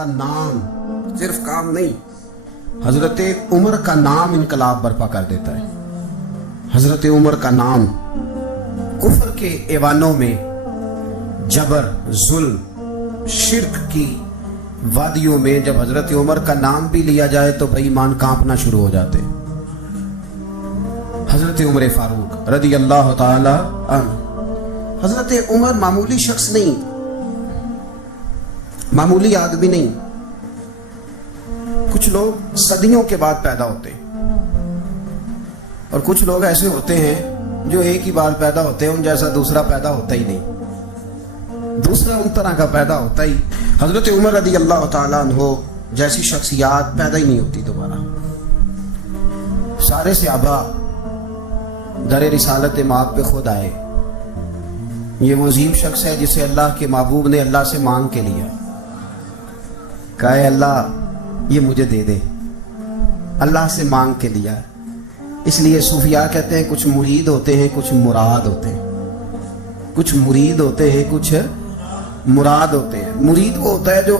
کا نام صرف کام نہیں، حضرت عمر کا نام انقلاب برپا کر دیتا ہے۔ حضرت عمر کا نام کفر کے ایوانوں میں جبر، ظلم، شرک کی وادیوں میں جب حضرت عمر کا نام بھی لیا جائے تو بے ایمان کانپنا شروع ہو جاتے۔ حضرت عمر فاروق رضی اللہ تعالی عنہ، حضرت عمر معمولی شخص نہیں، معمولی آدمی نہیں۔ کچھ لوگ صدیوں کے بعد پیدا ہوتے ہیں اور کچھ لوگ ایسے ہوتے ہیں جو ایک ہی بار پیدا ہوتے ہیں، ان جیسا دوسرا پیدا ہوتا ہی نہیں، دوسرا ان طرح کا پیدا ہوتا ہی۔ حضرت عمر رضی اللہ تعالیٰ عنہ جیسی شخصیات پیدا ہی نہیں ہوتی دوبارہ۔ سارے صحابہ در رسالت مآب پہ خود آئے۔ یہ وہ عظیم شخص ہے جسے اللہ کے محبوب نے اللہ سے مانگ کے لیا، کہا ہے اللہ یہ مجھے دے دے، اللہ سے مانگ کے لیا۔ اس لیے صوفیاء کہتے ہیں کچھ مرید ہوتے ہیں کچھ مراد ہوتے ہیں، کچھ مرید ہوتے ہیں کچھ مراد ہوتے ہیں۔ مرید وہ ہوتا ہے جو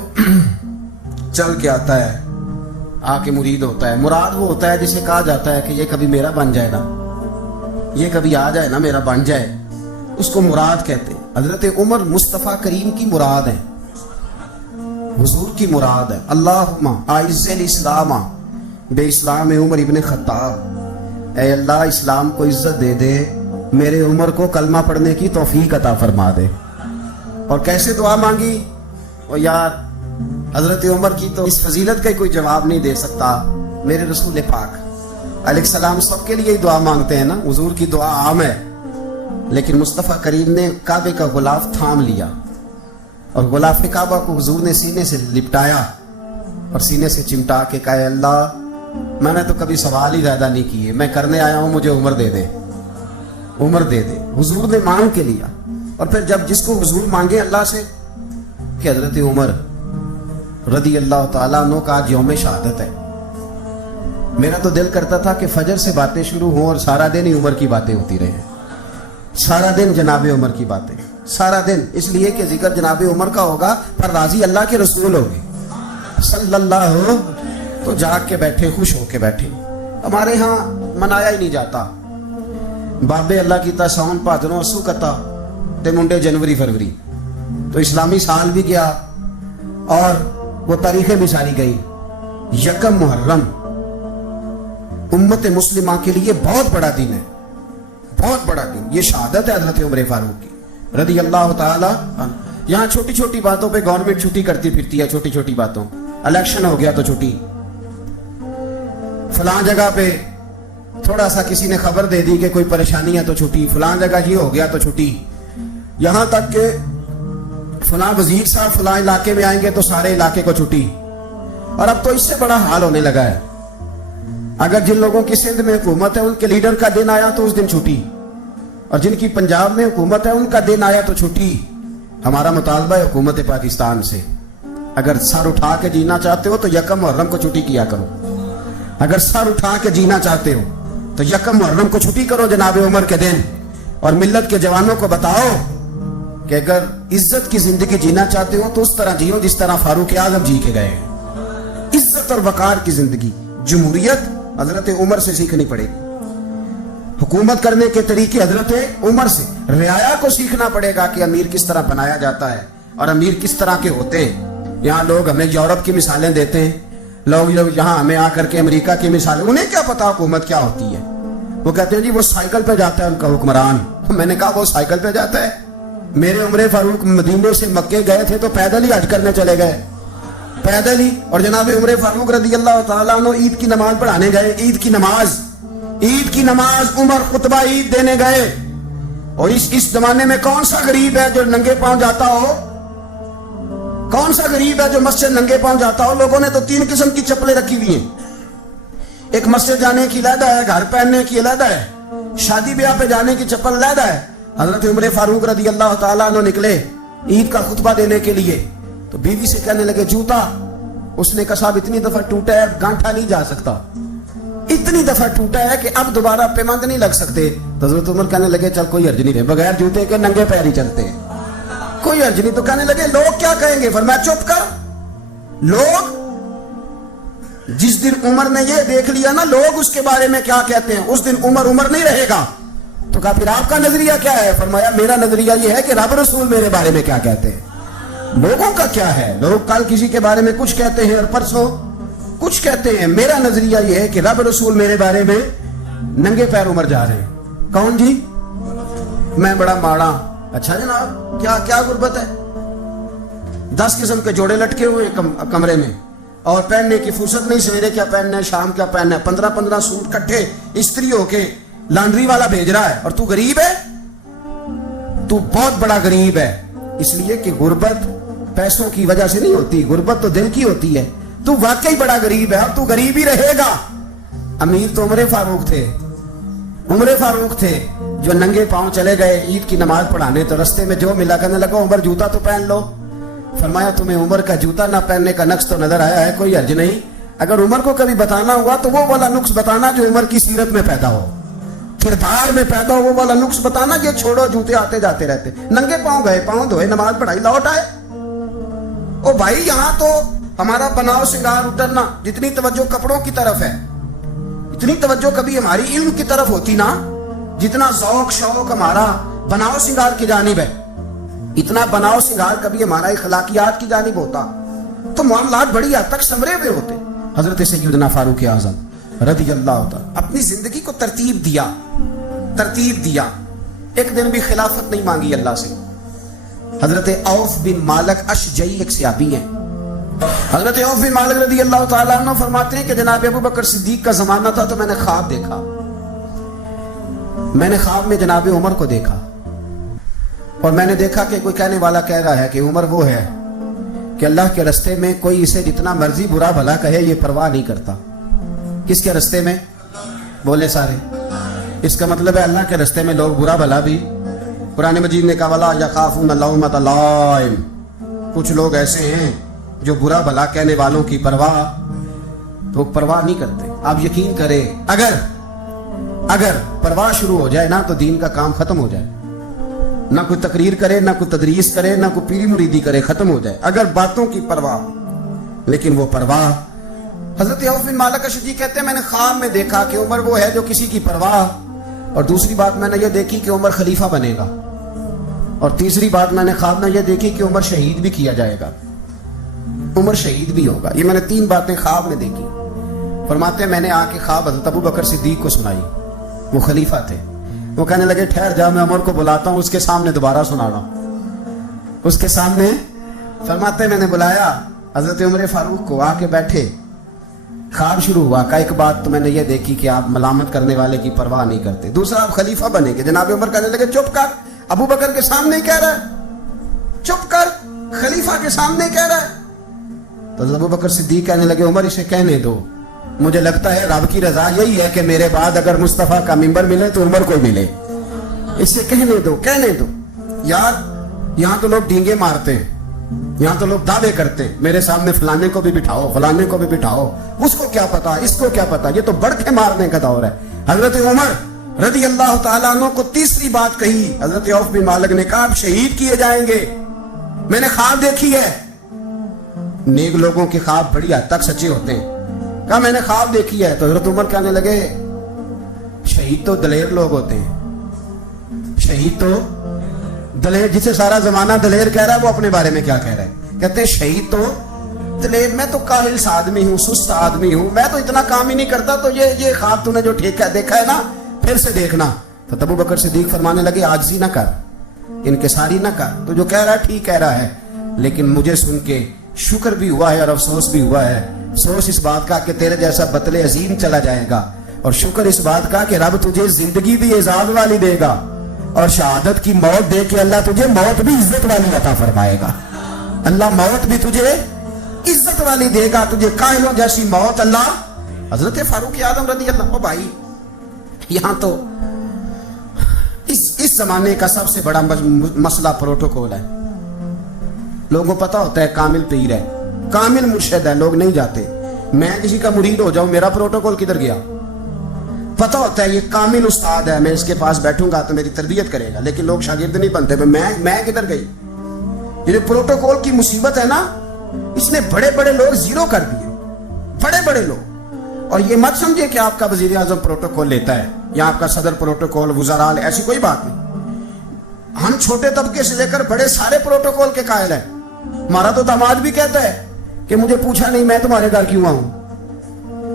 چل کے آتا ہے، آ کے مرید ہوتا ہے۔ مراد وہ ہوتا ہے جسے کہا جاتا ہے کہ یہ کبھی میرا بن جائے نا، یہ کبھی آ جائے نا، میرا بن جائے، اس کو مراد کہتے ہیں۔ حضرت عمر مصطفیٰ کریم کی مراد ہے، حضور کی مراد ہے۔ اللہم اعز الاسلام بے اسلام عمر ابن خطاب، اے اللہ اسلام کو عزت دے دے، میرے عمر کو کلمہ پڑھنے کی توفیق عطا فرما دے۔ اور کیسے دعا مانگی؟ اور یار حضرت عمر کی تو اس فضیلت کا کوئی جواب نہیں دے سکتا۔ میرے رسول پاک علیہ السلام سب کے لیے دعا مانگتے ہیں نا، حضور کی دعا عام ہے، لیکن مصطفیٰ کریم نے کعبے کا غلاف تھام لیا اور غلاف کعبہ کو حضور نے سینے سے لپٹایا اور سینے سے چمٹا کے کہا اللہ میں نے تو کبھی سوال ہی زیادہ نہیں کیے، میں کرنے آیا ہوں، مجھے عمر دے دے، عمر دے دے۔ حضور نے مانگ کے لیا۔ اور پھر جب جس کو حضور مانگے اللہ سے کہ حضرت عمر رضی اللہ تعالیٰ عنہ کا آج یوم شہادت ہے، میرا تو دل کرتا تھا کہ فجر سے باتیں شروع ہوں اور سارا دن ہی عمر کی باتیں ہوتی رہیں، سارا دن جناب عمر کی باتیں، سارا دن، اس لیے کہ ذکر جناب عمر کا ہوگا پر راضی اللہ کے رسول ہوگے صلی اللہ ہو، تو جاگ کے بیٹھے، خوش ہو کے بیٹھے۔ ہمارے ہاں منایا ہی نہیں جاتا، بابے اللہ کی ساون بھادروں اسو کتا تے منڈے جنوری فروری، تو اسلامی سال بھی گیا اور وہ تاریخیں بھی ساری گئی۔ یکم محرم امت مسلمہ کے لیے بہت بڑا دن ہے، بہت بڑا دن۔ یہ شہادت ہے حضرت عمر فاروق کی رضی اللہ تعالی عنہ۔ یہاں چھوٹی چھوٹی باتوں پہ گورنمنٹ چھٹی کرتی پھرتی ہے، چھوٹی چھوٹی باتوں، الیکشن ہو گیا تو چھٹی، فلاں جگہ پہ تھوڑا سا کسی نے خبر دے دی کہ کوئی پریشانی ہے تو چھٹی، فلاں جگہ یہ ہو گیا تو چھٹی، یہاں تک کہ فلاں وزیر صاحب فلاں علاقے میں آئیں گے تو سارے علاقے کو چھٹی۔ اور اب تو اس سے بڑا حال ہونے لگا ہے، اگر جن لوگوں کی سندھ میں حکومت ہے ان کے لیڈر کا دن آیا تو اس دن چھٹی، اور جن کی پنجاب میں حکومت ہے ان کا دن آیا تو چھٹی۔ ہمارا مطالبہ ہے حکومت پاکستان سے، اگر سر اٹھا کے جینا چاہتے ہو تو یکم محرم کو چھٹی کیا کرو، اگر سر اٹھا کے جینا چاہتے ہو تو یکم محرم کو چھٹی کرو جناب عمر کے دن، اور ملت کے جوانوں کو بتاؤ کہ اگر عزت کی زندگی جینا چاہتے ہو تو اس طرح جیو جس طرح فاروق اعظم جی کے گئے، عزت اور وقار کی زندگی۔ جمہوریت حضرت عمر سے سیکھنی پڑے گی، حکومت کرنے کے طریقے حضرت عمر سے، رعایا کو سیکھنا پڑے گا کہ امیر کس طرح بنایا جاتا ہے اور امیر کس طرح کے ہوتے ہیں۔ یہاں لوگ ہمیں یورپ کی مثالیں دیتے ہیں، لوگ یہاں ہمیں آ کر کے امریکہ کی مثالیں، انہیں کیا پتا حکومت کیا ہوتی ہے؟ وہ کہتے ہیں جی وہ سائیکل پہ جاتا ہے ان کا حکمران۔ میں نے کہا وہ سائیکل پہ جاتا ہے؟ میرے عمر فاروق مدینے سے مکے گئے تھے تو پیدل ہی حج کرنے چلے گئے، پیدل ہی۔ اور جناب عمر فاروق رضی اللہ تعالیٰ عنہ عید کی نماز پڑھانے گئے، عید کی نماز عمر خطبہ عید دینے گئے۔ اور اس زمانے میں کون سا غریب ہے جو ننگے پاؤں جاتا ہو؟ کون سا غریب ہے جو مسجد ننگے پاؤں جاتا ہو؟ لوگوں نے تو 3 قسم کی چپلیں رکھی ہوئی ہیں، ایک مسجد جانے کی علیحدہ ہے، گھر پہننے کی علیحدہ ہے، شادی بیاہ پہ جانے کی چپل علیحدہ ہے۔ حضرت عمر فاروق رضی اللہ تعالیٰ عنہ نکلے عید کا خطبہ دینے کے لیے تو بیوی سے کہنے لگے جوتا، اس نے کہا صاحب اتنی دفعہ ٹوٹا ہے گانٹھا نہیں جا سکتا، اتنی دفعہ ٹوٹا ہے کہ اب دوبارہ پیمند نہیں لگ سکتے۔ تو حضرت عمر کہنے لگے چل کوئی حرج نہیں ہے، بغیر جوتے کے ننگے پیر ہی چلتے ہیں، کوئی حرج نہیں۔ تو کہنے لگے لوگ کیا کہیں گے؟ فرمایا چپ کر، لوگ جس دن عمر نے یہ دیکھ لیا نا لوگ اس کے بارے میں کیا کہتے ہیں، اس دن عمر نہیں رہے گا. تو کہا پھر آپ کا نظریہ کیا ہے؟ فرمایا میرا نظریہ یہ ہے کہ رب رسول میرے بارے میں کیا کہتے ہیں. لوگوں کا کیا ہے، لوگ کل کسی کے بارے میں کچھ کہتے ہیں اور پرسوں کچھ کہتے ہیں. میرا نظریہ یہ ہے کہ رب رسول میرے بارے میں ننگے پیر عمر جا رہے ہیں. کون جی؟ میں بڑا ماڑا. اچھا جناب، کیا غربت ہے؟ 10 قسم کے جوڑے لٹکے ہوئے کمرے میں اور پہننے کی فرصت نہیں، سویرے کیا پہننا ہے، شام کیا پہننا ہے، 15 سوٹ کٹھے استری ہو کے لانڈری والا بھیج رہا ہے، اور تو غریب ہے. تو بہت بڑا غریب ہے. اس لیے کہ غربت پیسوں کی وجہ سے نہیں ہوتی، غربت تو دل کی ہوتی ہے. تو واقعی بڑا غریب ہے اور تو غریب ہی رہے گا. امیر تو عمر فاروق تھے جو ننگے پاؤں چلے گئے عید کی نماز پڑھانے. تو رستے میں جو ملا کہنے لگا عمر جوتا تو پہن لو. فرمایا تمہیں عمر کا جوتا نہ پہننے کا نقص تو نظر آیا ہے؟ کوئی حرج نہیں. اگر عمر کو کبھی بتانا ہوا تو وہ والا نقص بتانا جو عمر کی سیرت میں پیدا ہو، کردار میں پیدا ہو، وہ والا نقص بتانا. یہ چھوڑو جوتے آتے جاتے رہتے. ننگے پاؤں گئے، پاؤں دھوئے، نماز پڑھائی، لوٹ آئے. او بھائی یہاں تو ہمارا بناؤ سنگار اترنا، جتنی توجہ کپڑوں کی طرف ہے اتنی توجہ کبھی ہماری علم کی طرف ہوتی نا. جتنا ذوق شوق ہمارا بناؤ سنگار کی جانب ہے، اتنا بناؤ سنگار کبھی ہمارا اخلاقیات کی جانب ہوتا تو معاملات بڑی حد تک سنورے ہوئے ہوتے. حضرت سیدنا فاروق اعظم رضی اللہ تعالی اپنی زندگی کو ترتیب دیا. ایک دن بھی خلافت نہیں مانگی اللہ سے. حضرت عوف بن مالک اشجعی ایک صحابی ہیں. حضرت عوف بن مالک رضی اللہ تعالیٰ عنہ فرماتے ہیں کہ جناب ابو بکر صدیق کا زمانہ تھا تو میں نے خواب دیکھا. میں نے خواب میں جناب عمر کو دیکھا اور میں نے دیکھا کہ کوئی کہنے والا کہہ رہا ہے کہ عمر وہ ہے کہ اللہ کے رستے میں کوئی اسے جتنا مرضی برا بھلا کہے یہ پرواہ نہیں کرتا. کس کے رستے میں؟ بولے سارے. اس کا مطلب ہے اللہ کے رستے میں لوگ برا بھلا بھی. قرآن مجید نے کہا وَلَا يَخَافُونَ لَوْمَةَ لَائِمٍ. کچھ لوگ ایسے ہیں جو برا بھلا کہنے والوں کی پرواہ نہیں کرتے. آپ یقین کریں اگر پرواہ شروع ہو جائے نا تو دین کا کام ختم ہو جائے. نہ کوئی تقریر کرے، نہ کوئی تدریس کرے، نہ کوئی پیری مریدی کرے، ختم ہو جائے اگر باتوں کی پرواہ. لیکن وہ پرواہ، حضرت عوف بن مالک اشجعی کہتے ہیں میں نے خواب میں دیکھا کہ عمر وہ ہے جو کسی کی پرواہ. اور دوسری بات میں نے یہ دیکھی کہ عمر خلیفہ بنے گا. اور تیسری بات میں نے خواب میں یہ دیکھی کہ عمر شہید بھی کیا جائے گا، عمر شہید بھی ہوگا. یہ میں نے 3 باتیں خواب میں دیکھی. فرماتے ہیں میں نے آ کے خواب حضرت ابو بکر صدیق کو سنائی. وہ خلیفہ تھے. وہ کہنے لگے ٹھہر جا، میں عمر کو بلاتا ہوں، اس کے سامنے دوبارہ سنا رہا ہوں. اس کے سامنے فرماتے ہیں میں نے بلایا حضرت عمر فاروق کو، آ کے بیٹھے. خواب شروع ہوا کہ ایک بات تو میں نے یہ دیکھی کہ آپ ملامت کرنے والے کی پرواہ نہیں کرتے. دوسرا آپ خلیفہ بنے گے. جناب عمر کہنے لگے چپ کر، ابو بکر کے سامنے ہی کہہ رہا ہے، چپ کر، خلیفہ کے سامنے کہہ رہا ہے. تو ابو بکر صدیق کہنے لگے عمر اسے کہنے دو، مجھے لگتا ہے رب کی رضا یہی ہے کہ میرے بعد اگر مصطفیٰ کا ممبر ملے تو عمر کو ملے. اسے کہنے دو. یار یہاں تو لوگ ڈینگے مارتے ہیں، یہاں تو لوگ دعوے کرتے ہیں میرے سامنے فلانے کو بھی بٹھاؤ، فلانے کو بھی بٹھاؤ، اس کو کیا پتا، اس کو کیا پتا. یہ تو بڑھ کے مارنے کا دور ہے. حضرت عمر رضی اللہ تعالیٰ عنہ کو تیسری بات کہی. حضرت عوف بن مالک نے کہا آپ شہید کیے جائیں گے. میں نے خواب دیکھی ہے. نیک لوگوں کے خواب بڑی حد تک سچے ہوتے ہیں. کہا میں نے خواب دیکھی ہے. تو حضرت عمر کہنے لگے شہید تو دلیر لوگ ہوتے ہیں، شہید تو دلیر، جسے سارا زمانہ دلیر کہہ رہا ہے وہ اپنے بارے میں کیا کہہ رہا ہے؟ کہتے ہیں شہید تو دلیر، میں تو کاہل سا آدمی ہوں، سست آدمی ہوں، میں تو اتنا کام ہی نہیں کرتا. تو یہ خواب تو نے جو ٹھیک ہے دیکھا ہے نا، پھر سے دیکھنا. تو ابو بکر صدیق فرمانے لگے عاجزی نہ کر، انکساری نہ کر، تو جو کہہ رہا ہے ٹھیک کہہ رہا ہے، لیکن مجھے سن کے شکر بھی ہوا ہے اور افسوس بھی ہوا ہے. افسوس اس بات کا کہ تیرے جیسا بطل عظیم چلا جائے گا، اور شکر اس بات کا کہ رب تجھے زندگی بھی اعزاز والی دے گا، اور شہادت کی موت دے کے اللہ تجھے موت بھی عزت والی عطا فرمائے گا. اللہ موت بھی تجھے عزت والی دے گا، تجھے کاہلوں جیسی موت اللہ. حضرت فاروق اعظم رضی اللہ. بھائی یہاں تو اس زمانے کا سب سے بڑا مسئلہ پروٹوکول ہے. لوگوں کو پتا ہوتا ہے کامل پیر ہے، کامل مرشد ہے، لوگ نہیں جاتے. میں کسی کا مرید ہو جاؤں، میرا پروٹوکول کدھر گیا؟ پتا ہوتا ہے یہ کامل استاد ہے، میں اس کے پاس بیٹھوں گا تو میری تربیت کرے گا، لیکن لوگ شاگرد نہیں بنتے. میں کدھر گئی؟ یہ پروٹوکول کی مصیبت ہے نا، اس نے بڑے بڑے لوگ زیرو کر دیے، بڑے بڑے لوگ. اور یہ مت سمجھے کہ آپ کا وزیر اعظم پروٹوکول لیتا ہے یا آپ کا صدر پروٹوکول، وزراء، ایسی کوئی بات نہیں. ہم چھوٹے طبقے سے لے کر بڑے سارے پروٹوکول کے قائل ہیں. ہمارا تو داماد بھی کہتا ہے کہ مجھے پوچھا نہیں میں تمہارے گھر کیوں آؤں.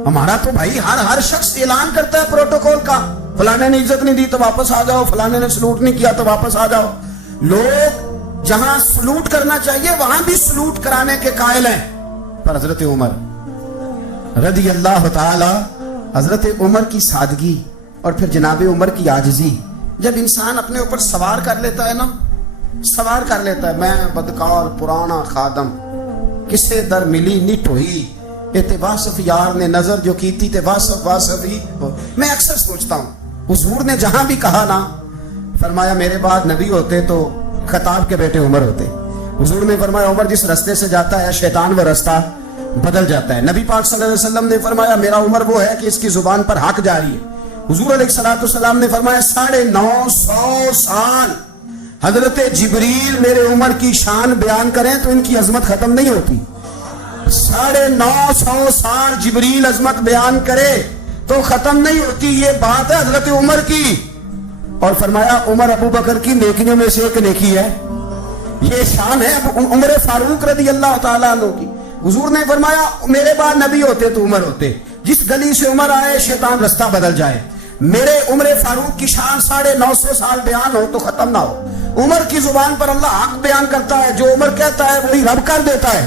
ہمارا تو بھائی ہر شخص اعلان کرتا ہے پروٹوکول کا، فلانے نے عزت نہیں دی تو واپس آ جاؤ، فلانے نے سلوٹ نہیں کیا تو واپس آ جاؤ. لوگ جہاں سلوٹ کرنا چاہیے وہاں بھی سلوٹ کرانے کے قائل ہیں. پر حضرت عمر رضی اللہ تعالی، حضرت عمر کی سادگی اور پھر جناب عمر کی عاجزی، جب انسان اپنے اوپر سوار کر لیتا ہے نا، سوار کر لیتا ہے، میں بدکار پرانا خادم، کسے در ملی نٹ ہوئی، تے واسف یار نے نظر جو کی تھی تے واسف ہی ہو. میں اکثر سوچتا ہوں حضور نے جہاں بھی کہا نا، فرمایا میرے بعد نبی ہوتے تو خطاب کے بیٹے عمر ہوتے. حضور نے فرمایا عمر جس رستے سے جاتا ہے شیطان وہ رستہ بدل جاتا ہے. نبی پاک صلی اللہ علیہ وسلم نے فرمایا میرا عمر وہ ہے کہ اس کی زبان پر حق جاری ہے. حضور علیہ الصلوۃ والسلام نے فرمایا 950 سال حضرت جبریل میرے عمر کی شان بیان کریں تو ان کی عظمت ختم نہیں ہوتی. 950 سال جبریل عظمت بیان کرے تو ختم نہیں ہوتی. یہ بات ہے حضرت عمر کی. اور فرمایا عمر ابو بکر کی نیکیوں میں سے ایک نیکی ہے. یہ شان ہے عمر فاروق رضی اللہ تعالیٰ عنہ کی. حضور نے فرمایا میرے بعد نبی ہوتے تو عمر ہوتے. جس گلی سے عمر آئے شیطان رستہ بدل جائے. میرے عمر فاروق کی شان 950 سال بیان ہو تو ختم نہ ہو. عمر کی زبان پر اللہ حق بیان کرتا ہے، جو عمر کہتا ہے وہی رب کر دیتا ہے.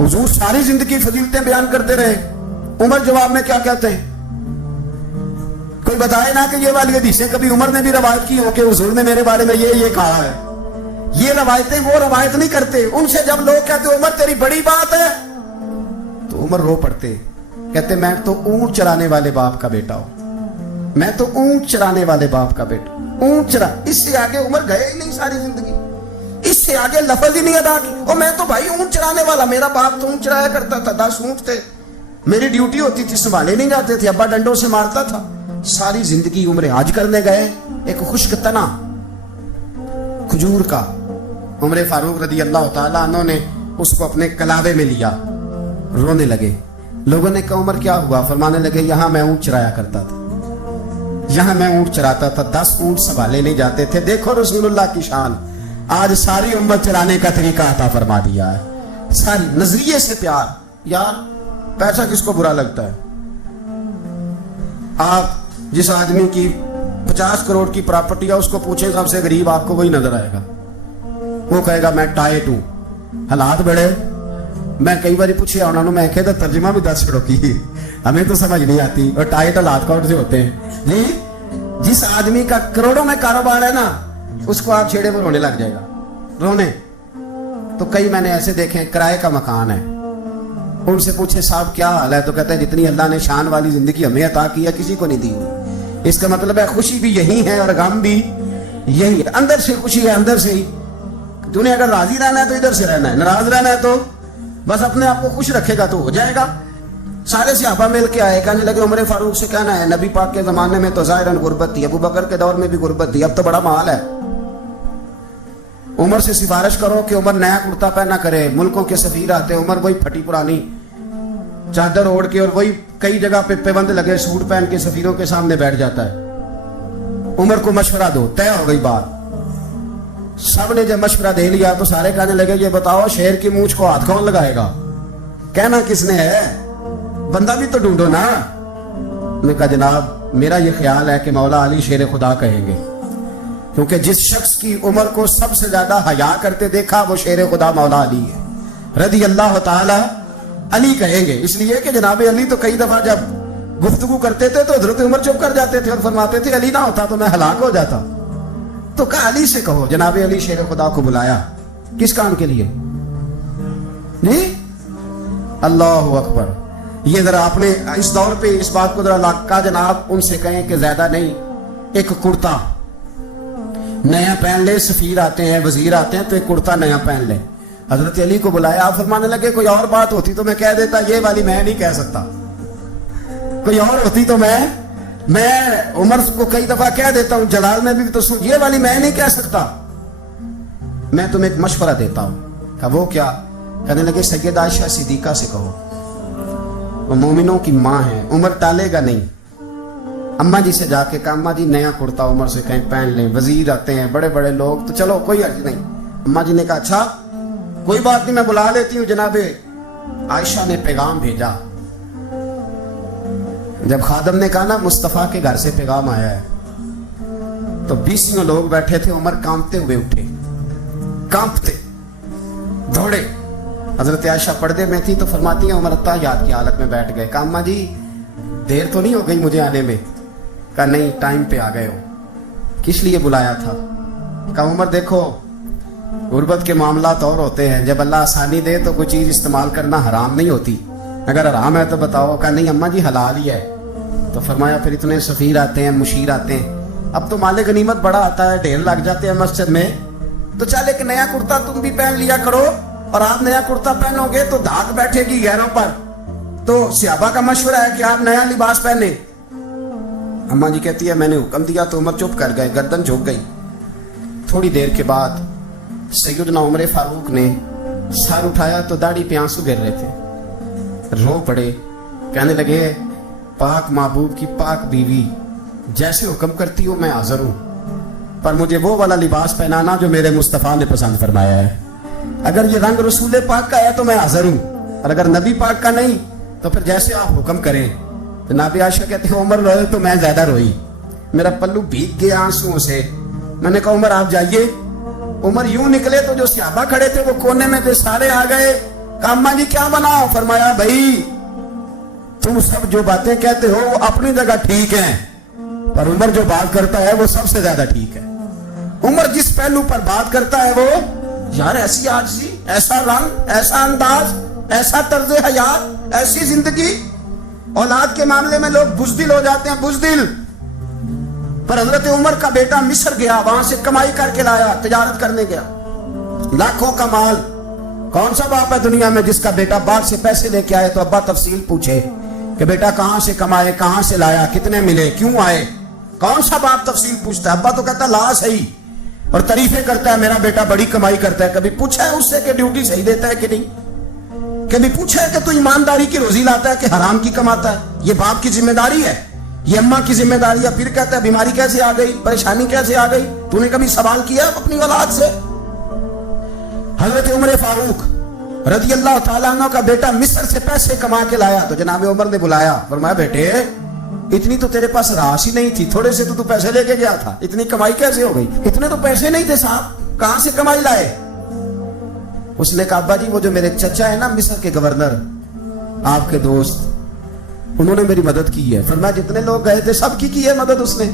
حضور ساری زندگی فضیلتیں بیان کرتے رہے. عمر جواب میں کیا کہتے ہیں؟ کوئی بتائے نا کہ یہ والی حدیثیں کبھی عمر نے بھی روایت کی ہو کہ حضور نے میرے بارے میں یہ کہا ہے. یہ روایتیں وہ روایت نہیں کرتے. ان سے جب لوگ کہتے عمر تیری بڑی بات ہے تو عمر رو پڑتے، کہتے میں تو اونٹ چرانے والے باپ کا بیٹا ہوں، میں تو اونٹ چرانے والے باپ کا بیٹا. اونٹ چرا، اس سے آگے عمر گئے ہی نہیں ساری زندگی، اس سے آگے لفظ ہی نہیں ادا کی. اور میں تو بھائی اونٹ چرانے والا، میرا باپ تو اونٹ چرایا کرتا تھا، 10 اونٹ تھے، میری ڈیوٹی ہوتی تھی، سنبھالے نہیں جاتے تھے، ابا ڈنڈوں سے مارتا تھا. ساری زندگی عمر حج کرنے گئے، ایک خشک تنا کھجور کا عمر فاروق رضی اللہ تعالیٰ عنہ نے اس کو اپنے کلابے میں لیا، رونے لگے. لوگوں نے کہا عمر کیا ہوا؟ فرمانے لگے یہاں میں اونٹ چرایا کرتا تھا، یہاں میں اونٹ چراتا تھا، 10 اونٹ سنبھالے نہیں جاتے تھے. دیکھو رسول اللہ کی شان، آج ساری امت چلانے کا طریقہ عطا فرما دیا ہے. ساری نظریے سے پیار. یار پیسہ کس کو برا لگتا ہے؟ آپ جس آدمی کی 50 کروڑ کی پراپرٹی ہے اس کو پوچھیں سب سے غریب، آپ کو وہی نظر آئے گا. وہ کہے گا میں ٹائٹ ہوں. حالات بڑے، میں کئی بار پوچھے انہوں نے، میں کہتا ترجمہ بھی 10 چھڑو کی، ہمیں تو سمجھ نہیں آتی. اور ٹائٹ حالات کون سے ہوتے ہیں جی؟ جس آدمی کا کروڑوں میں کاروبار ہے نا، اس کو آپ چھیڑے میں رونے لگ جائے گا، رونے. تو کئی میں نے ایسے دیکھے کرائے کا مکان ہے، ان سے پوچھے صاحب کیا حال ہے، تو کہتے ہیں جتنی اللہ نے شان والی زندگی ہمیں عطا کی ہے کسی کو نہیں دی ہوئی. اس کا مطلب ہے خوشی بھی یہی ہے اور غم بھی یہی ہے. اندر سے خوشی ہے، اندر سے ہی. تو نے اگر راضی رہنا ہے تو ادھر سے رہنا ہے، ناراض رہنا ہے تو بس اپنے آپ کو خوش رکھے گا تو ہو جائے گا. سارے صحابہ مل کے آئے، کہنے لگے عمر فاروق سے کہنا ہے نبی پاک کے زمانے میں تو ظاہراً غربت تھی، ابو بکر کے دور میں بھی غربت تھی، اب تو بڑا مال ہے. عمر سے سفارش کرو کہ عمر نیا کرتا پہنا کرے. ملکوں کے سفیر آتے، عمر وہی پھٹی پرانی چادر اوڑھ کے اور وہی کئی جگہ پہ پیبند لگے سوٹ پہن کے سفیروں کے سامنے بیٹھ جاتا ہے. عمر کو مشورہ دو، طے ہو گئی بات. سب نے جب مشورہ دے لیا تو سارے کہنے لگے یہ بتاؤ شیر کی مونچھ کو ہاتھ کون لگائے گا؟ کہنا کس نے ہے؟ بندہ بھی تو ڈھونڈو نا. نے کہا جناب میرا یہ خیال ہے کہ مولا علی شیر خدا کہیں گے، کیونکہ جس شخص کی عمر کو سب سے زیادہ حیا کرتے دیکھا وہ شیر خدا مولا علی ہے رضی اللہ تعالی. علی کہیں گے اس لیے کہ جناب علی تو کئی دفعہ جب گفتگو کرتے تھے تو حضرت عمر چپ کر جاتے تھے اور فرماتے تھے علی نہ ہوتا تو میں ہلاک ہو جاتا. تو کہا علی سے کہو. جناب علی شیر خدا کو بلایا، کس کام کے لیے؟ نہیں اللہ اکبر. یہ ذرا آپ نے اس دور پہ اس بات کو ذرا کہا جناب ان سے کہیں کہ زیادہ نہیں، ایک کرتا نیا پہن لے. سفیر آتے ہیں، وزیر آتے ہیں تو ایک کرتا نیا پہن لے. حضرت علی کو بلایا، آپ فرمانے لگے کوئی اور بات ہوتی تو میں کہہ دیتا، یہ والی میں نہیں کہہ سکتا. کوئی اور ہوتی تو میں عمر کو کئی دفعہ کہہ دیتا ہوں، جلال میں بھی تو یہ والی میں نہیں کہہ سکتا. میں تمہیں ایک مشورہ دیتا ہوں. کہا وہ کیا؟ کہنے لگے سیدہ عائشہ صدیقہ سے کہو، وہ مومنوں کی ماں ہے، عمر ٹالے گا نہیں۔ اماں جی سے جا کے کہا اماں جی نیا کرتا عمر سے کہیں پہن لیں، وزیر آتے ہیں بڑے بڑے لوگ، تو چلو کوئی حرج نہیں۔ اماں جی نے کہا اچھا کوئی بات نہیں، میں بلا لیتی ہوں۔ جناب عائشہ نے پیغام بھیجا، جب خادم نے کہا نا مصطفیٰ کے گھر سے پیغام آیا ہے، تو 20 لوگ بیٹھے تھے، عمر کانپتے ہوئے اٹھے، کانپتے دوڑے۔ حضرت عائشہ پردے میں تھی تو فرماتی ہیں عمر اتحیات کی حالت میں بیٹھ گئے۔ کہا اماں جی دیر تو نہیں ہو گئی مجھے آنے میں؟ کہا نہیں ٹائم پہ آ گئے ہو، کس لیے بلایا تھا؟ کہا عمر دیکھو غربت کے معاملات اور ہوتے ہیں، جب اللہ آسانی دے تو کوئی چیز استعمال کرنا حرام نہیں ہوتی، اگر حرام ہے تو بتاؤ۔ کہا نہیں اماں جی حلال ہی ہے۔ تو فرمایا پھر اتنے سفیر آتے ہیں، مشیر آتے ہیں، اب تو مال غنیمت بڑا آتا ہے، ڈھیر لگ جاتے ہیں مسجد میں، تو چل ایک نیا کرتا تم بھی پہن لیا کرو، اور آپ نیا کرتا پہنو گے تو دھاگ بیٹھے گی غیروں پر۔ تو صحابہ کا مشورہ ہے کہ آپ نیا لباس پہنے۔ اماں جی کہتی ہے میں نے حکم دیا تو عمر چپ کر گئے، گردن جھک گئی۔ تھوڑی دیر کے بعد سیدنا عمر فاروق نے سر اٹھایا تو داڑھی پہ آنسو گر رہے تھے، رو پڑے، کہنے لگے پاک محبوب کی پاک بیوی جیسے حکم کرتی ہو میں حاضر ہوں، پر مجھے وہ والا لباس پہنانا جو میرے مصطفیٰ نے پسند فرمایا ہے۔ اگر یہ رنگ رسول پاک کا ہے تو میں حاضر ہوں، اور اگر نبی پاک کا نہیں تو پھر جیسے آپ حکم کریں۔ جناب عائشہ کہتے ہیں عمر روئے تو میں زیادہ روئی، میرا پلو بھیگ گیا آنسوؤں سے۔ میں نے کہا عمر آپ جائیے۔ عمر یوں نکلے تو جو صحابہ کھڑے تھے وہ کونے میں تھے، سارے آ گئے۔ کہا اماں جی کیا بناؤ؟ فرمایا بھائی تم سب جو باتیں کہتے ہو وہ اپنی جگہ ٹھیک ہیں، پر عمر جو بات کرتا ہے وہ سب سے زیادہ ٹھیک ہے۔ عمر جس پہلو پر بات کرتا ہے وہ یار ایسی عاجزی، ایسا رنگ، ایسا انداز، ایسا طرز حیات، ایسی زندگی۔ اولاد کے معاملے میں لوگ بزدل ہو جاتے ہیں، بزدل، پر حضرت عمر کا بیٹا مصر گیا، وہاں سے کمائی کر کے لایا، تجارت کرنے گیا، لاکھوں کا مال۔ کون سا باپ ہے دنیا میں جس کا بیٹا باپ سے پیسے لے کے آئے تو ابا تفصیل پوچھے کہ بیٹا کہاں سے کمائے، کہاں سے لایا، کتنے ملے، کیوں آئے؟ کون سا باپ تفصیل پوچھتا ہے؟ ابا تو کہتا لا صحیح، اور تعریفیں کرتا ہے میرا بیٹا بڑی کمائی کرتا ہے۔ کبھی پوچھا ہے اس سے کہ ڈیوٹی صحیح دیتا ہے کہ نہیں؟ کبھی پوچھا ہے کہ تو ایمانداری کی روزی لاتا ہے کہ حرام کی کماتا ہے؟ یہ باپ کی ذمہ داری ہے، یہ اماں کی ذمہ داری ہے۔ پھر کہتا ہے بیماری کیسے آ گئی، پریشانی کیسے آ گئی؟ تو نے کبھی سوال کیا اپنی اولاد سے؟ حضرت عمر فاروق رضی اللہ تعالیٰ عنہ کا بیٹا مصر سے پیسے کما کے لایا تو جناب عمر نے بلایا، فرمایا بیٹے اتنی تو تیرے پاس راس ہی نہیں تھی، تھوڑے سے تو پیسے لے کے گیا تھا، اتنی کمائی کیسے ہو گئی؟ اتنے تو پیسے نہیں تھے صاحب، کہاں سے کمائی لائے؟ اس نے کہا ابا جی وہ جو میرے چچا ہے نا مصر کے گورنر، آپ کے دوست، انہوں نے میری مدد کی ہے۔ فرمایا جتنے لوگ گئے تھے سب کی ہے مدد اس نے؟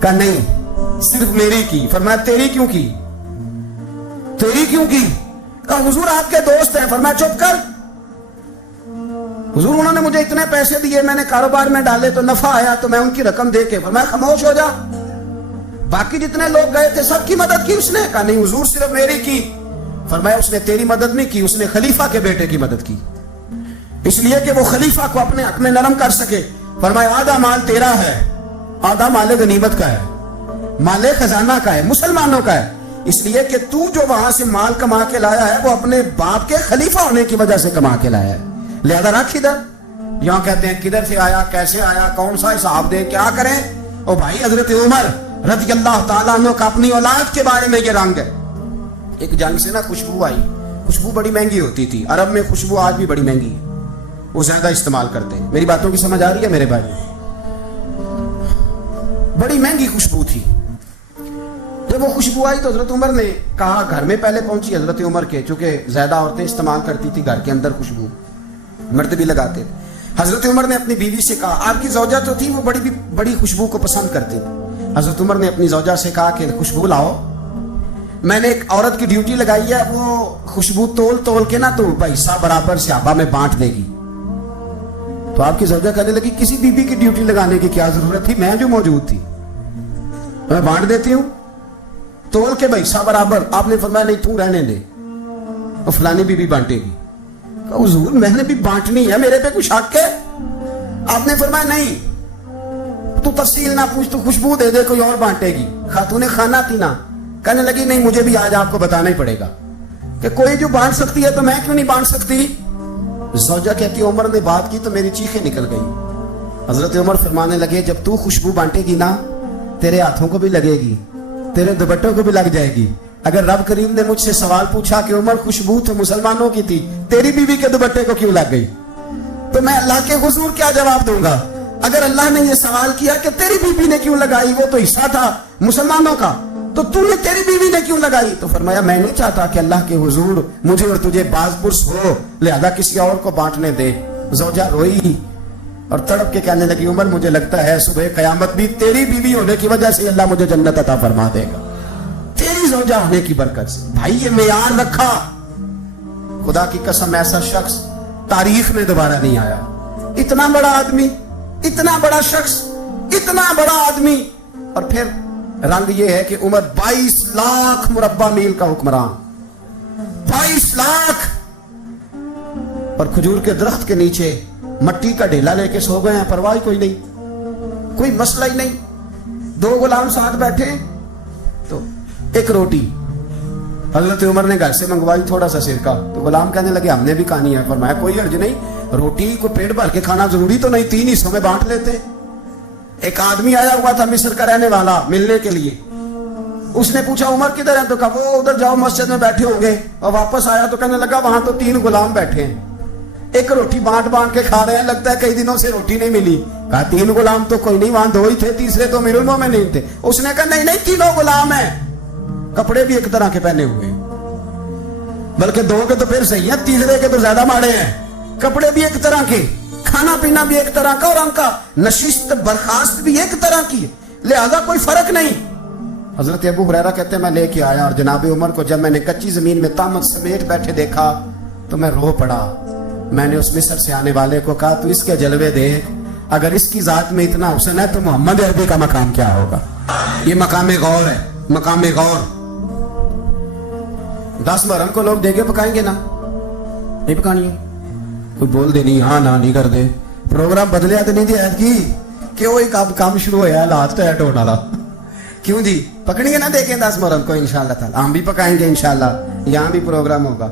کہا نہیں صرف میری کی۔ فرمایا تیری کیوں کی؟ تیری کیوں کی؟ کہا حضور آپ کے دوست ہیں۔ فرمایا چپ کر، حضور انہوں نے مجھے اتنے پیسے دیے، میں نے کاروبار میں ڈالے تو نفع آیا تو میں ان کی رقم دے کے۔ فرمایا خاموش ہو جا، باقی جتنے لوگ گئے تھے سب کی مدد کی اس نے؟ کہا نہیں حضور صرف میری کی۔ فرمایا اس نے تیری مدد نہیں کی، اس نے خلیفہ کے بیٹے کی مدد کی، اس لیے کہ وہ خلیفہ کو اپنے حق میں نرم کر سکے۔ فرمایا آدھا مال تیرا ہے، آدھا مال غنیمت کا ہے، مال خزانہ کا ہے، مسلمانوں کا ہے، اس لیے کہ تو جو وہاں سے مال کما کے لایا ہے وہ اپنے باپ کے خلیفہ ہونے کی وجہ سے کما کے لایا ہے، لہذا رکھ ادھر۔ یہاں کہتے ہیں کدھر سے آیا، کیسے آیا، کون سا حساب دے، کیا کریں؟ او بھائی حضرت عمر رضی اللہ تعالیٰ عنہ کا اپنی اولاد کے بارے میں یہ رنگ ہے۔ ایک جنگ سے نا خوشبو آئی، خوشبو بڑی مہنگی ہوتی تھی، عرب میں خوشبو آج بھی بڑی مہنگی ہے، وہ زیادہ استعمال کرتے ہیں۔ میری باتوں کی سمجھ آ رہی ہے میرے بھائی؟ بڑی مہنگی خوشبو تھی۔ جب وہ خوشبو آئی تو حضرت عمر نے کہا، گھر میں پہلے پہنچی حضرت عمر کے، چونکہ زیادہ عورتیں استعمال کرتی تھی گھر کے اندر خوشبو، مرد بھی لگاتے۔ حضرت عمر نے اپنی بیوی سے کہا، آپ کی زوجہ تو تھی وہ بڑی خوشبو کو پسند کرتی، حضرت عمر نے اپنی زوجہ سے کہا کہ خوشبو لاؤ، میں نے ایک عورت کی ڈیوٹی لگائی ہے، وہ خوشبو تول کے نا تو حصہ برابر صحابہ میں بانٹ دے گی۔ تو آپ کی زوجہ کہنے لگی کسی بی بی کی ڈیوٹی لگانے کی کیا ضرورت تھی، میں جو موجود تھی میں بانٹ دیتی ہوں تول کے حصہ برابر۔ آپ نے فرمایا نہیں تو رہنے دے، اور فلانی بی بی بانٹے گی۔ کہا حضور میں نے بھی بانٹنی ہے، میرے پہ کچھ حق ہے؟ آپ نے فرمایا نہیں، تو تفصیل نہ پوچھ، تو خوشبو دے دے، کوئی اور بانٹے گی۔ خاتون خانہ تھی نا، کہنے لگی نہیں مجھے بھی آج آپ کو بتانا ہی پڑے گا۔ کہ کوئی جو بانٹ سکتی ہے تو میں کیوں نہیں بانٹ سکتی؟ زوجہ کہتی عمر نے بات کی تو میری چیخیں نکل گئی. حضرت عمر فرمانے لگے جب تو خوشبو بانٹے گی نا تیرے ہاتھوں کو بھی لگے گی, تیرے دوپٹوں کو بھی لگ جائے گی. اگر رب کریم نے مجھ سے سوال پوچھا کہ عمر خوشبو تو مسلمانوں کی تھی, تیری بیوی کے دوپٹے کو کیوں لگ گئی, تو میں اللہ کے حضور کیا جواب دوں گا؟ اگر اللہ نے یہ سوال کیا کہ تیری بیوی نے کیوں لگائی, وہ تو حصہ تھا مسلمانوں کا, تو تو نے تیری بیوی نے کیوں لگائی؟ تو فرمایا میں نہیں چاہتا کہ اللہ کے حضور مجھے اور تجھے باز پرس ہو, لہذا کسی اور کو بانٹنے دے. زوجہ روئی اور تڑپ کے کہنے لگی عمر مجھے لگتا ہے صبح قیامت بھی تیری بیوی ہونے کی وجہ سے اللہ مجھے جنت عطا فرما دے گا, تیری زوجہ ہونے کی برکت سے. بھائی یہ معیار رکھا, خدا کی قسم ایسا شخص تاریخ میں دوبارہ نہیں آیا. اتنا بڑا آدمی, اتنا بڑا شخص, اتنا بڑا آدمی, اور پھر رنگ یہ ہے کہ عمر 22 لاکھ مربع میل کا حکمران, 22 لاکھ, اور کھجور کے درخت کے نیچے مٹی کا ڈھیلا لے کے سو گئے ہیں, پرواہ کوئی نہیں, کوئی مسئلہ ہی نہیں. 2 غلام ساتھ بیٹھے تو ایک روٹی حضرت عمر نے گھر سے منگوائی, تھوڑا سا سرکہ, تو غلام کہنے لگے ہم نے بھی کھانی ہے. فرمایا کوئی حرج نہیں, روٹی کو پیٹ بھر کے کھانا ضروری تو نہیں, 3 حصوں میں بانٹ لیتے. ایک آدمی آیا ہوا تھا مصر کا رہنے والا ملنے کے لیے, اس نے پوچھا عمر کدھر ہے, تو کہا وہ ادھر جاؤ مسجد میں بیٹھے ہوں گے. اور واپس آیا تو کہنے لگا وہاں تو 3 غلام بیٹھے ہیں, ایک روٹی بانٹ کے کھا رہے ہیں, لگتا ہے کئی دنوں سے روٹی نہیں ملی. کہا 3 غلام تو کوئی نہیں, وہاں 2 ہی تھے, تیسرے تو امیر المومنین تھے. اس نے کہا نہیں 3 غلام ہیں, کپڑے بھی ایک طرح کے پہنے ہوئے, بلکہ 2 کے تو پھر صحیح ہے, تیسرے کے تو زیادہ ماڑے ہیں. کپڑے بھی ایک طرح کے, کھانا پینا بھی ایک طرح کا, اور ان کا نشست برخاست بھی ایک طرح کی, لہذا کوئی فرق نہیں. حضرت ابو ہریرہ کہتے ہیں میں لے کے آیا, اور جناب عمر کو جب میں نے کچی زمین میں تامت سمیٹ بیٹھے دیکھا تو میں رو پڑا. میں نے اس مصر سے آنے والے کو کہا تو اس کے جلوے دیکھ, اگر اس کی ذات میں اتنا حسن ہے تو محمد عربی کا مقام کیا ہوگا. یہ مقام غور ہے, مقام غور. 10 محرم کو لوگ دیگے پکائیں گے نا, نہیں پکانی ہے, کوئی بول دے نہیں, ہاں نہ نہیں کر دے, پروگرام بدلیا تو نہیں دیا کہ کیوں ایک کام شروع ہوا ہے لات ٹیٹ ہونے والا, کیوں جی پکڑیں گے نا دیکھیں 10 محرم کو انشاءاللہ تعالی, ہم بھی پکائیں گے انشاءاللہ, یہاں بھی پروگرام ہوگا.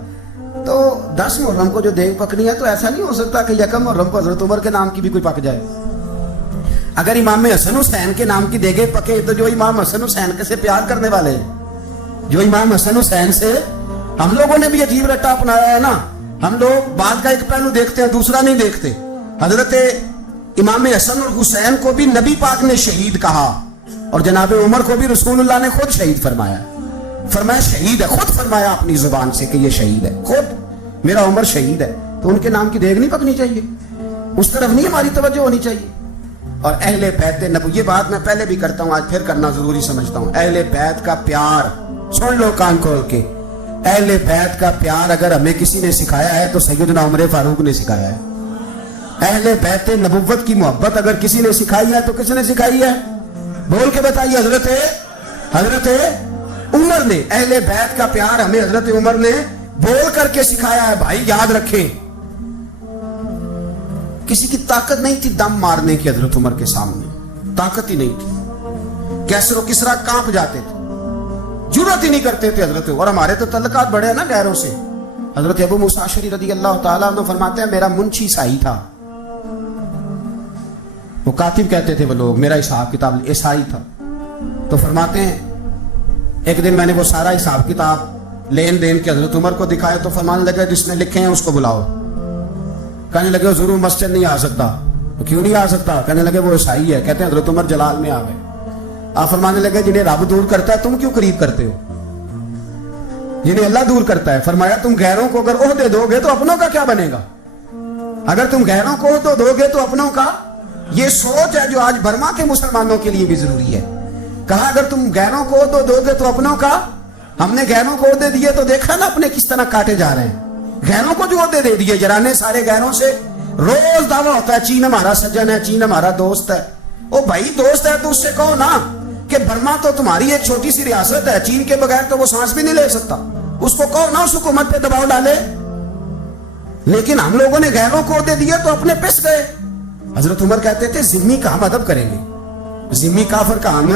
تو 10 محرم کو جو دیگ پکنی ہے تو ایسا نہیں ہو سکتا کہ یکم محرم کو حضرت عمر کے نام کی بھی کوئی پک جائے. اگر امام حسن حسین کے نام کی دیگیں پکے تو جو امام حسن حسین سے پیار کرنے والے ہیں, جو امام حسن حسین سے, ہم لوگوں نے بھی عجیب رٹا اپنایا ہے نا, ہم لوگ بات کا ایک پہلو دیکھتے ہیں دوسرا نہیں دیکھتے. حضرت امام حسن اور حسین کو بھی نبی پاک نے شہید کہا, اور جناب عمر کو بھی رسول اللہ نے خود شہید فرمایا. فرمایا شہید ہے, خود فرمایا اپنی زبان سے کہ یہ شہید ہے, خود میرا عمر شہید ہے. تو ان کے نام کی دیگ نہیں پکنی چاہیے, اس طرف نہیں ہماری توجہ ہونی چاہیے. اور اہل بیت نبوی, یہ بات میں پہلے بھی کرتا ہوں, آج پھر کرنا ضروری سمجھتا ہوں. اہل بیت کا پیار سن لو کان کھول کے, اہل بیت کا پیار اگر ہمیں کسی نے سکھایا ہے تو سیدنا عمر فاروق نے سکھایا ہے. اہل بیت نبوت کی محبت اگر کسی نے سکھائی ہے تو کس نے سکھائی ہے؟ بول کے بتائیے. حضرت عمر نے. اہل بیت کا پیار ہمیں حضرت عمر نے بول کر کے سکھایا ہے. بھائی یاد رکھیں, کسی کی طاقت نہیں تھی دم مارنے کی حضرت عمر کے سامنے, طاقت ہی نہیں تھی. کیسر و کسرا کانپ جاتے تھے, جرات ہی نہیں کرتے تھے حضرت. اور ہمارے تو تعلقات بڑے ہیں نا غیروں سے. حضرت ابو موسیٰ اشعری رضی اللہ تعالیٰ عنہ فرماتے ہیں میرا منشی عیسائی تھا, وہ کاتب کہتے تھے وہ لوگ, میرا حساب کتاب عیسائی تھا. تو فرماتے ہیں ایک دن میں نے وہ سارا حساب کتاب لین دین کے حضرت عمر کو دکھایا تو فرمانے لگے جس نے لکھے ہیں اس کو بلاؤ. کہنے لگے ضرور مسجد نہیں آ سکتا. تو کیوں نہیں آ سکتا؟ کہنے لگے وہ عیسائی ہے. کہتے ہیں حضرت عمر جلال میں آ گئے. آپ فرمانے لگے جنہیں رب دور کرتا ہے تم کیوں قریب کرتے ہو؟ جنہیں اللہ دور کرتا ہے. فرمایا تم غیروں کو اگر عہدے دو گے تو اپنوں کا کیا بنے گا؟ اگر تم غیروں کو عہدے دو گے تو اپنوں کا. یہ سوچ ہے جو آج برما کے مسلمانوں کے لیے بھی ضروری ہے. کہا اگر تم غیروں کو عہدے دو گے تو اپنوں کا. ہم نے غیروں کو عہدے دیے تو دیکھا نا اپنے کس طرح کاٹے جا رہے ہیں. غیروں کو جو عہدے دے دیے جرانے سارے غیروں سے. روز دعویٰ ہوتا ہے چین ہمارا سجن ہے, چین ہمارا دوست ہے. او بھائی دوست ہے تو اس سے کہو نا کہ برما تو تمہاری ایک چھوٹی سی ریاست ہے, چین کے بغیر تو وہ سانس بھی نہیں لے سکتا. اس کو کہو نا اس حکومت پہ دباؤ ڈالے. لیکن ہم لوگوں نے غیروں کو عہدے دیے تو اپنے پس گئے. حضرت عمر کہتے تھے ذمی کا ہم ادب کریں گے. ذمی کافر کا ہم,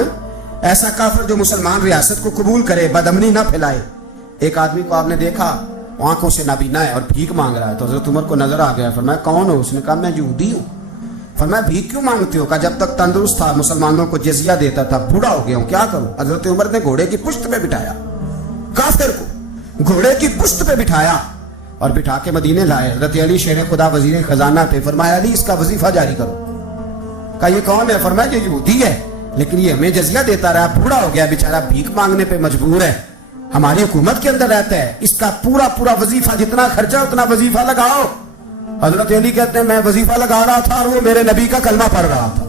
ایسا کافر جو مسلمان ریاست کو قبول کرے, بدامنی نہ پھیلائے, ایک آدمی کو آپ نے دیکھا آنکھوں سے نابینا ہے اور بھیک مانگ رہا ہے, تو حضرت عمر کو نظر آ گیا, فرمایا کون ہو؟ اس نے کہا میں یہودی ہوں. فرمایا بھیک کیوں مانگتے ہو؟ کہا جب تک تندرست تھا مسلمانوں کو جزیہ دیتا تھا, بوڑھا ہو گیا ہوں کیا کروں. حضرت عمر نے گھوڑے کی پشت پہ بٹھایا, کافر کو گھوڑے کی پشت پہ بٹھایا اور بٹھا کے مدینے لائے. حضرت علی شیر خدا وزیر خزانہ تھے, فرمایا علی اس کا وظیفہ جاری کرو. کہا یہ کون ہے؟ فرمایا یہ یہودی ہے لیکن یہ ہمیں جزیہ دیتا رہا, بوڑھا ہو گیا بیچارہ, بھیک مانگنے پہ مجبور ہے, ہماری حکومت کے اندر رہتا ہے, اس کا پورا وظیفہ جتنا خرچہ اتنا وظیفہ لگاؤ. حضرت علی کہتے ہیں میں وظیفہ لگا رہا تھا اور وہ میرے نبی کا کلمہ پڑھ رہا تھا,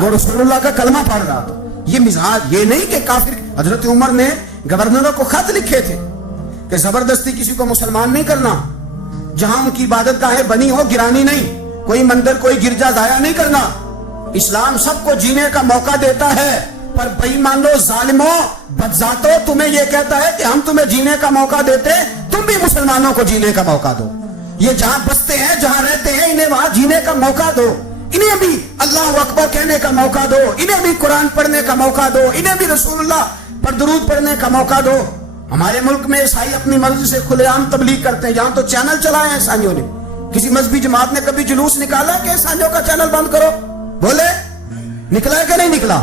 وہ رسول اللہ کا کلمہ پڑھ رہا تھا. یہ مزاج, یہ نہیں کہ کافر. حضرت عمر نے گورنروں کو خط لکھے تھے کہ زبردستی کسی کو مسلمان نہیں کرنا, جہاں ان کی عبادت گاہیں بنی ہو گرانی نہیں, کوئی مندر کوئی گرجا ضائع نہیں کرنا. اسلام سب کو جینے کا موقع دیتا ہے, پر بے ایمانو ظالمو بدذاتو تمہیں یہ کہتا ہے کہ ہم تمہیں جینے کا موقع دیتے, تم بھی مسلمانوں کو جینے کا موقع دو. یہ جہاں بستے ہیں جہاں رہتے ہیں انہیں وہاں جینے کا موقع دو, انہیں بھی اللہ اکبر کہنے کا موقع دو, انہیں بھی قرآن پڑھنے کا موقع دو, انہیں بھی رسول اللہ پر درود پڑھنے کا موقع دو. ہمارے ملک میں عیسائی اپنی مرضی سے کھلے عام تبلیغ کرتے ہیں, یہاں تو چینل چلائے ہیں عیسائیوں نے. کسی مذہبی جماعت نے کبھی جلوس نکالا کہ عیسائیوں کا چینل بند کرو؟ بولے نکلا ہے کہ نہیں نکلا؟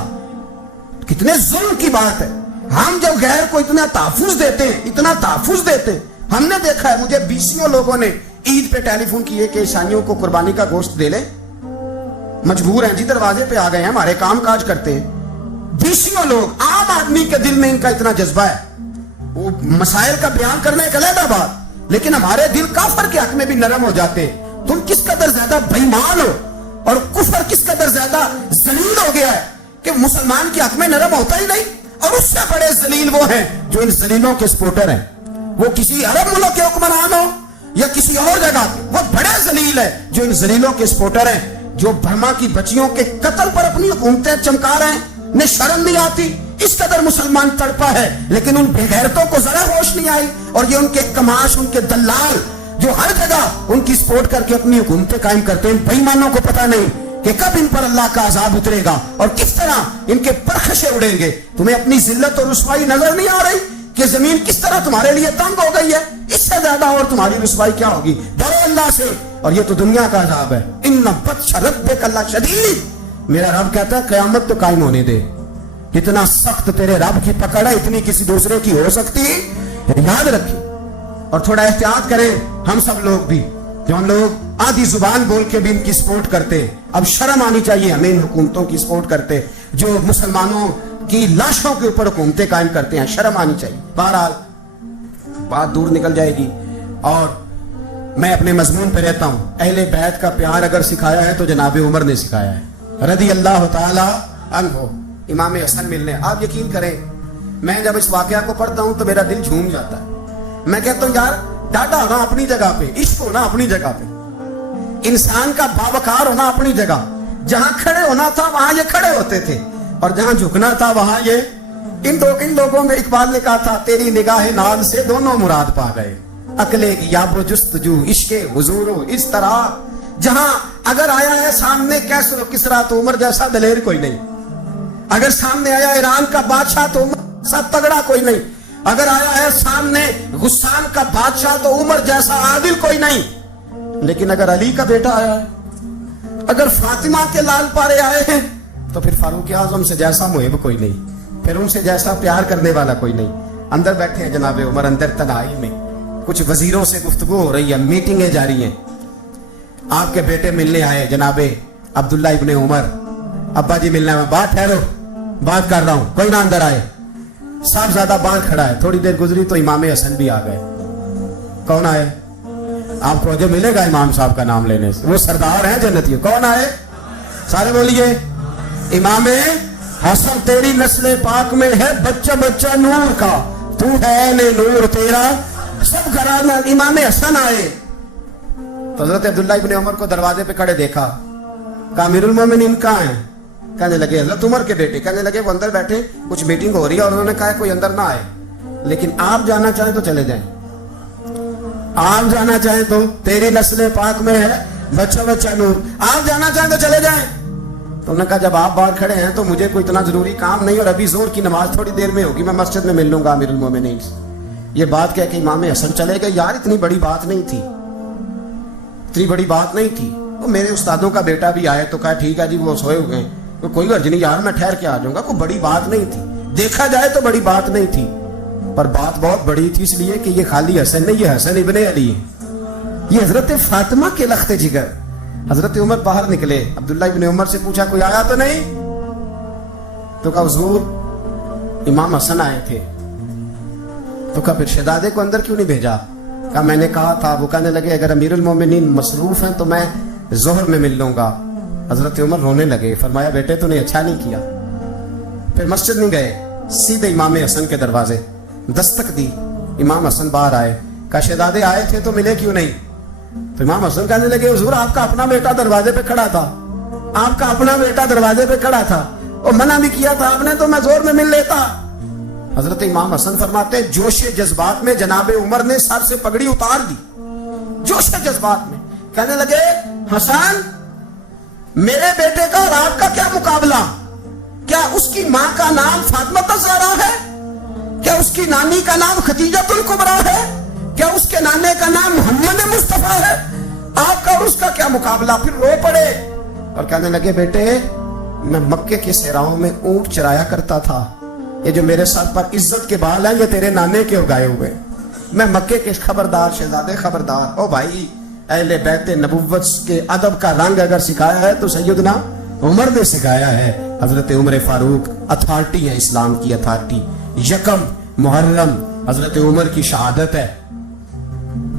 کتنے ظلم کی بات ہے. ہم جب غیر کو اتنا تحفظ دیتے ہیں, اتنا تحفظ دیتے ہیں, ہم نے دیکھا ہے مجھے 20 لوگوں نے عید پہ ٹیلی فون کیے کہ عیسائیوں کو قربانی کا گوشت دے لے, مجبور ہیں جی, دروازے پہ آ گئے ہیں, ہمارے کام کاج کرتے ہیں. 20 لوگ, عام آدمی کے دل میں ان کا اتنا جذبہ ہے, وہ مسائل کا بیان کرنے کا علیحدہ بات, لیکن ہمارے دل کافر کے حق میں بھی نرم ہو جاتے. تم کس قدر زیادہ بے ایمان ہو اور کفر کس قدر زیادہ ذلیل ہو گیا ہے کہ مسلمان کے حق میں نرم ہوتا ہی نہیں. اور اس سے بڑے ذلیل وہ ہیں جو ان ذلیلوں کے سپورٹر ہیں, وہ کسی عرب ملک کے حکمران ہو یا کسی اور جگہ کے, وہ بڑے ذلیل ہیں جو ان ذلیلوں کے سپورٹر ہیں, جو برما کی بچیوں کے قتل پر اپنی حکومتیں چمکا رہے ہیں. انہیں شرم نہیں آتی, اس قدر مسلمان تڑپا ہے لیکن ان بے غیرتوں کو ذرا ہوش نہیں آئی. اور یہ ان کے کماش, ان کے دلال جو ہر جگہ ان کی سپورٹ کر کے اپنی حکومتیں قائم کرتے ہیں, بے ایمانوں کو پتہ نہیں کہ کب ان پر اللہ کا عذاب اترے گا اور کس طرح ان کے پرخشے اڑیں گے. تمہیں اپنی ذلت اور رسوائی نظر نہیں آ رہی کہ زمین کس طرح تمہارے لیے تنگ ہو گئی ہے؟ اس سے زیادہ اور تمہاری رسوائی کیا ہوگی؟ ڈرو اللہ سے, اور یہ تو دنیا کا عذاب ہے. ان بطش ربک لشدید, میرا رب کہتا ہے قیامت تو قائم ہونے دے. اتنا سخت تیرے رب کی پکڑ ہے اتنی کسی دوسرے کی ہو سکتی, یاد رکھیں. اور تھوڑا احتیاط کریں ہم سب لوگ بھی, جو ہم لوگ آدھی زبان بول کے بھی ان کی سپورٹ کرتے. اب شرم آنی چاہیے ہمیں ان حکومتوں کی سپورٹ کرتے جو مسلمانوں کی لاشوں کے اوپر حکومتیں قائم کرتے ہیں, شرم آنی چاہیے. بہرحال بات دور نکل جائے گی اور میں اپنے مضمون پہ رہتا ہوں. اہل بیت کا پیار اگر سکھایا ہے تو جناب عمر نے سکھایا ہے رضی اللہ تعالی عنہ. امام حسن ملنے, آپ یقین کریں میں جب اس واقعہ کو پڑھتا ہوں تو میرا دل جھوم جاتا ہے. میں کہتا ہوں یار ڈاٹا ہونا اپنی جگہ پہ, عشق ہونا اپنی جگہ پہ, انسان کا باوقار ہونا اپنی جگہ. جہاں کھڑے ہونا تھا وہاں یہ کھڑے ہوتے تھے, اور جہاں جھکنا تھا وہاں یہ. ان لوگوں میں اقبال نے کہا تھا تیری نگاہ ناز سے دونوں مراد پا گئے, عقلے کی یاب و جستجو عشق حضور و اس طرح. جہاں اگر آیا ہے سامنے کیسر و کسرا تو عمر جیسا دلیر کوئی نہیں, اگر سامنے آیا ایران کا بادشاہ تو عمر جیسا تگڑا کوئی نہیں, اگر آیا ہے سامنے غسان کا بادشاہ تو عمر جیسا عادل کوئی نہیں. لیکن اگر علی کا بیٹا آیا ہے, اگر فاطمہ کے لال پارے آئے ہیں تو پھر فاروق اعظم سے جیسا محب کوئی نہیں, پھر ان سے جیسا پیار کرنے والا کوئی نہیں. اندر بیٹھے ہیں جناب عمر, اندر تنہائی میں کچھ وزیروں سے گفتگو ہو رہی ہے, میٹنگیں جاری ہیں. آپ کے بیٹے ملنے آئے جناب عبداللہ ابن عمر, ابا جی ملنے میں, بات ٹھہرو بات کر رہا ہوں, کوئی نہ اندر آئے. صاحب زیادہ باہر کھڑا ہے. تھوڑی دیر گزری تو امام حسن بھی آ گئے. کون آئے؟ آپ کو جو ملے گا امام صاحب کا نام لینے سے, وہ سردار ہیں جنتی. کون آئے؟ سارے بولیے. امام حسن تیری نسل پاک میں ہے بچہ بچہ نور کا, تو ہے نور تیرا سب گھرانہ. امام حسن آئے تو حضرت عبداللہ ابن عمر کو دروازے پہ کھڑے دیکھا. کہا امیر المومنین کہاں ہیں؟ کہنے لگے حضرت عمر کے بیٹے. کہنے لگے وہ اندر بیٹھے, کچھ میٹنگ ہو رہی ہے, اور انہوں نے کہا کوئی اندر نہ آئے, لیکن آپ جانا چاہیں تو چلے جائیں, آپ جانا چاہیں تو تیری نسل پاک میں ہے بچہ بچہ نور, آپ جانا چاہیں تو چلے جائیں. تو انہوں نے کہا جب آپ باہر کھڑے ہیں تو مجھے کوئی اتنا ضروری کام نہیں, اور ابھی زور کی نماز تھوڑی دیر میں ہوگی, میں مسجد میں مل لوں گا امیر المومنین. یہ بات کہہ کے امام حسن چلے گئے. یار اتنی بڑی بات نہیں تھی, اتنی بڑی بات نہیں تھی. وہ میرے استادوں کا بیٹا بھی آئے تو کہا ٹھیک ہے جی وہ سوئے ہوئے ہیں, کوئی غرض نہیں یار میں ٹھہر کے آ جاؤں گا, کوئی بڑی بات نہیں تھی. دیکھا جائے تو بڑی بات نہیں تھی, پر بات بہت بڑی تھی, اس لیے کہ یہ خالی حسن نہیں, یہ حسن ابن علی ہے, یہ حضرت فاطمہ کے لخت جگر. حضرت عمر باہر نکلے, عبداللہ ابن عمر سے پوچھا کوئی آیا تو نہیں؟ تو کہا حضور امام حسن آئے تھے. تو کہا پھر شہزادے کو اندر کیوں نہیں بھیجا؟ کہا میں نے کہا تھا. وہ کہنے لگے اگر امیر المومنین مصروف ہیں تو میں ظہر میں مل لوں گا. حضرت عمر رونے لگے, فرمایا بیٹے تو نے اچھا نہیں کیا. پھر مسجد نہیں گئے, سیدھے امام حسن کے دروازے دستک دی. امام حسن باہر آئے, کہا شہزادے آئے تھے تو ملے کیوں نہیں؟ تو امام حسن کہنے لگے حضور آپ کا اپنا بیٹا دروازے پہ کھڑا تھا, آپ کا اپنا بیٹا دروازے پہ کھڑا تھا, اور منع بھی کیا تھا آپ نے تو میں زور میں مل لیتا. حضرت امام حسن فرماتے ہیں جوش جذبات میں جناب عمر نے سر سے پگڑی اتار دی, جوش جذبات میں. کہنے لگے حسن میرے بیٹے کا اور آپ کا کیا مقابلہ؟ کیا اس کی ماں کا نام فاطمہ الزہرا ہے؟ کیا اس کی نانی کا نام خدیجہ الکبریٰ ہے؟ کیا اس کے نانے کا نام محمد مصطفیٰ ہے؟ آپ کا اور اس کا کیا مقابلہ؟ پھر رو پڑے اور کہنے لگے بیٹے میں مکے کے صحراؤں میں اونٹ چرایا کرتا تھا, یہ جو میرے سر پر عزت کے بال ہیں یہ تیرے نانے کے اگائے ہوئے. میں مکے کے خبردار, شہزادے خبردار. او بھائی اہل بیت نبوت کے ادب کا رنگ اگر سکھایا ہے تو سیدنا عمر نے سکھایا ہے. حضرت عمر فاروق اتھارٹی ہے, اسلام کی اتھارٹی. یکم محرم حضرت عمر کی شہادت ہے.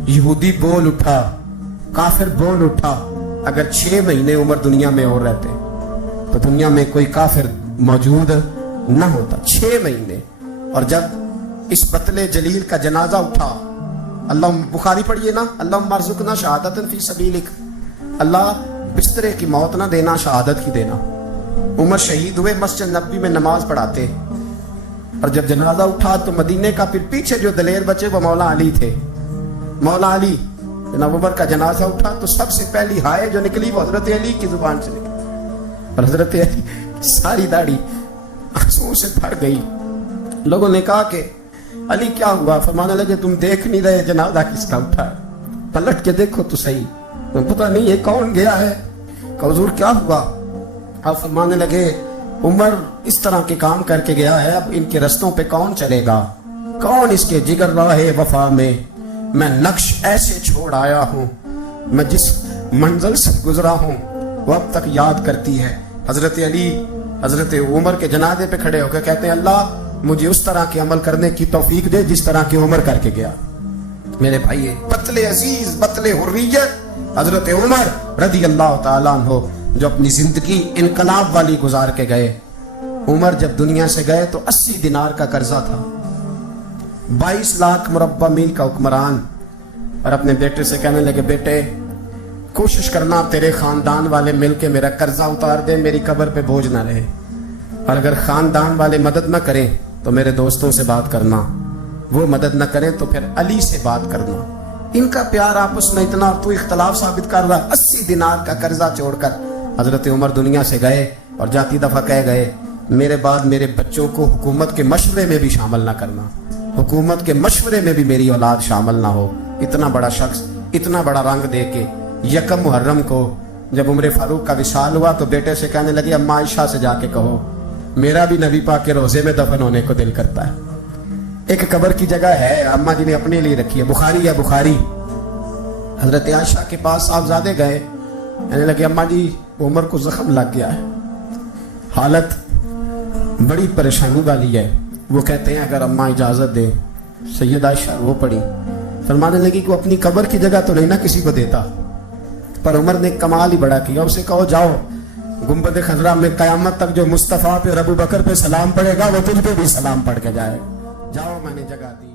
یہودی بول اٹھا, کافر بول اٹھا. اگر 6 مہینے عمر دنیا میں اور رہتے تو دنیا میں کوئی کافر موجود نہ ہوتا. 6 مہینے. اور جب اس بطل جلیل کا جنازہ اٹھا, اللہ بخاری پڑھیے نا, اللہ مرزقنا شہادت فی سبیلک, اللہ بسترے کی موت نہ دینا, شہادت کی دینا. عمر شہید ہوئے, مسجد نبوی میں نماز پڑھاتے, اور جب جنازہ اٹھا تو مدینے کا پھر پیچھے جو دلیر بچے وہ مولا علی تھے. مولا علی جناب عمر کا جنازہ اٹھا تو سب سے پہلی ہائے جو نکلی وہ حضرت علی کی زبان سے نکلی, اور حضرت علی ساری داڑھی آنسوؤں سے بھر گئی. لوگوں نے کہا کہ علی کیا ہوا؟ فرمانے لگے تم دیکھ نہیں رہے جنازہ کس کا اٹھا ہے, پلٹ کے دیکھو تو صحیح, تم پتہ نہیں یہ کون گیا ہے. کہ حضور کیا ہوا؟ آپ فرمانے لگے عمر اس طرح کے کام کر کے گیا ہے, اب ان کے رستوں پہ کون چلے گا؟ کون اس کے جگر راہ وفا میں میں نقش ایسے چھوڑ آیا ہوں, میں جس منزل سے گزرا ہوں وہ اب تک یاد کرتی ہے. حضرت علی حضرت عمر کے جنازے پہ کھڑے ہو کے کہتے ہیں اللہ مجھے اس طرح کے عمل کرنے کی توفیق دے جس طرح کی عمر کر کے گیا. میرے بھائی بطل عزیز, بطل حریت حضرت عمر رضی اللہ تعالیٰ عنہ جو اپنی زندگی انقلاب والی گزار کے گئے. عمر جب دنیا سے گئے تو 80 دینار کا قرضہ تھا, 22 لاکھ مربع میل کا حکمران. اور اپنے بیٹے سے کہنے لگے بیٹے کوشش کرنا تیرے خاندان والے مل کے میرا قرضہ اتار دیں, میری قبر پہ بوجھ نہ رہے, اور اگر خاندان والے مدد نہ کریں تو میرے دوستوں سے بات کرنا, وہ مدد نہ کریں تو پھر علی سے بات کرنا. ان کا پیار آپس میں اتنا, اور تو اختلاف ثابت کر رہا. 80 دینار کا قرضہ چھوڑ کر حضرت عمر دنیا سے گئے, اور جاتی دفعہ کہہ گئے میرے بعد میرے بچوں کو حکومت کے مشورے میں بھی شامل نہ کرنا, حکومت کے مشورے میں بھی میری اولاد شامل نہ ہو. اتنا بڑا شخص اتنا بڑا رنگ دے کے یکم محرم کو جب عمر فاروق کا وصال ہوا تو بیٹے سے کہنے لگی اماں عائشہ سے جا کے کہو میرا بھی نبی پاک کے روزے میں دفن ہونے کو دل کرتا ہے. ایک قبر کی جگہ ہے اماں جی نے اپنے لیے رکھی ہے, بخاری ہے بخاری. حضرت عائشہ کے پاس صاحبزادے گئے, کہنے لگے اماں جی عمر کو زخم لگ گیا ہے, حالت بڑی پریشانی والی ہے. وہ کہتے ہیں اگر اماں اجازت دے. سید عائشہ وہ پڑی, فرمانے لگی کہ اپنی قبر کی جگہ تو نہیں نہ کسی کو دیتا, پر عمر نے کمال ہی بڑا کیا. اسے کہو جاؤ گنبد خضرا میں قیامت تک جو مصطفیٰ پہ اور ابو بکر پہ سلام پڑے گا وہ تجھ پہ بھی سلام پڑھ کے جائے. جاؤ میں نے جگہ دی.